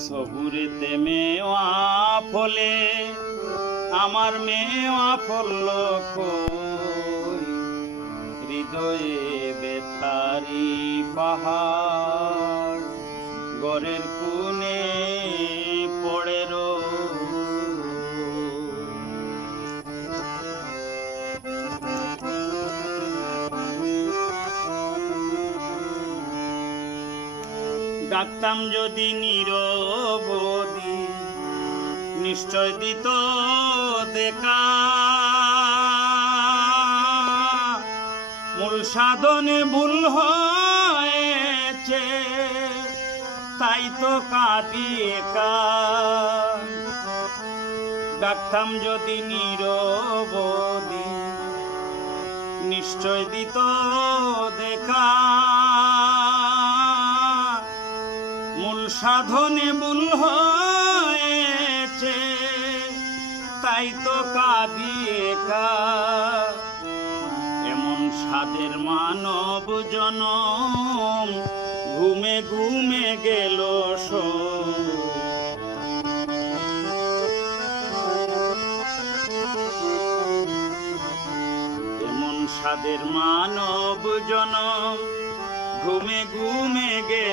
সবুরেতে মেওয়া ফলে আমার মেওয়া ফল কই হৃদয়ে বেতারি পাহাড়, গড়ের কুনে পড়ে। ডাকতাম যদি নিরবধি নিশ্চয় দিত দেখা। মূল সাধনে ভুল হয়েছে, তাই তো কাঁদি একা। ডাকতাম যদি নিরবধি, নিশ্চয় দিত দেখা। মূল সাধনে ভুল হয়েছে তাই তো কাঁদি এমন সাদের মানব জনম, ঘুমে ঘুমে গেল। এমন সাদের মানব জনম, ঘুমে ঘুমে গেল।